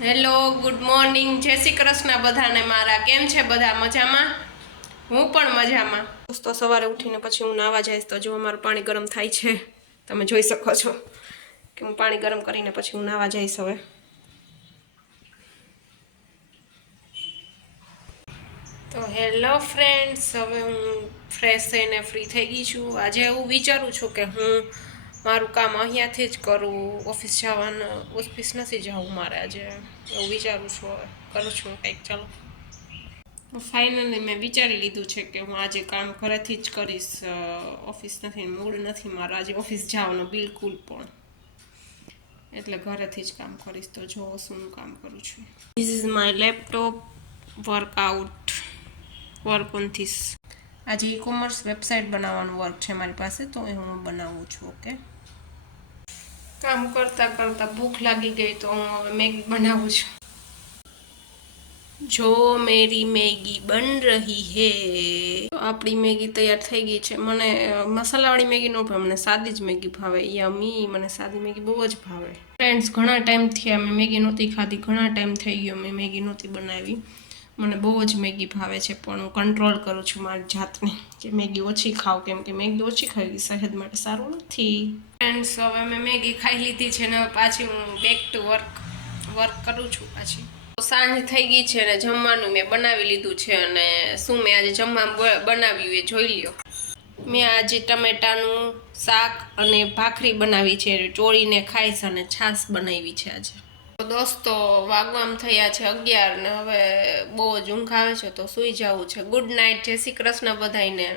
Hello, good morning, જય શ્રી કૃષ્ણ બધાને મારા. કેમ છે બધા? મજામાં? હું પણ મજામાં. દોસ્તો સવારે ઉઠીને પછી હું નાવા જઈશ તો જો અમારું પાણી ગરમ થાય છે. તમે જોઈ શકો છો કે હું પાણી ગરમ કરીને પછી હું નાવા જઈશ હવે. તો હેલો ફ્રેન્ડ્સ, હવે હું ફ્રેશ થઈને ફ્રી થઈ ગઈ છું. આજે એવું વિચારું છું કે હું મારું કામ અહીંયાથી જ કરું, ઓફિસ જવાનું, ઓફિસ નથી જવું મારે આજે, એવું વિચારું છું. હવે કરું છું કંઈક. ચાલો, ફાઇનલી મેં વિચારી લીધું છે કે હું આજે કામ ઘરેથી જ કરીશ. ઓફિસ નથી, મૂડ નથી મારો આજે ઓફિસ જવાનો બિલકુલ પણ, એટલે ઘરેથી જ કામ કરીશ. તો જો શું કામ કરું છું. This is my laptop, workout, work on this. આજે ઈ કોમર્સ વેબસાઇટ બનાવવાનું વર્ક છે મારી પાસે, તો એ હું બનાવું છું. ઓકે, કામ કરતાં કરતાં ભૂખ લાગી ગઈ તો હું હવે મેગી બનાવું છું. જો મેરી મેગી બન રહી હે. આપણી મેગી તૈયાર થઈ ગઈ છે. મને મસાલાવાળી મેગી ન ભાવે, મને સાદી જ મેગી ભાવે. યમી, મને સાદી મેગી બહુ જ ભાવે. ફ્રેન્ડ્સ, ઘણા ટાઈમથી મેં મેગી નહોતી ખાધી, ઘણા ટાઈમ થઈ ગયો મેં મેગી નહોતી બનાવી. મને બહુ જ મેગી ભાવે છે, પણ હું કંટ્રોલ કરું છું મારી જાતને કે મેગી ઓછી ખાવ, કેમ કે મેગી ઓછી ખાવી સેહત માટે સારું નથી. ફ્રેન્ડ્સ, હવે મેં મેગી ખાઈ લીધી છે ને પાછી હું બેક ટુ વર્ક કરું છું પાછી. સાંજ થઈ ગઈ છે અને જમવાનું મેં બનાવી લીધું છે. અને શું મેં આજે જમવાનું બનાવ્યું એ જોઈ લ્યો. મેં આજે ટમેટાનું શાક અને ભાખરી બનાવી છે, ચોળીને ખાઈશ, અને છાશ બનાવી છે આજે. તો દોસ્તો, વાગવામાં થયા છે 11 ને હવે બહુ જ ઊંઘ આવે છે તો સૂઈ જવું છે. ગુડ નાઇટ, જય શ્રી કૃષ્ણ બધાને.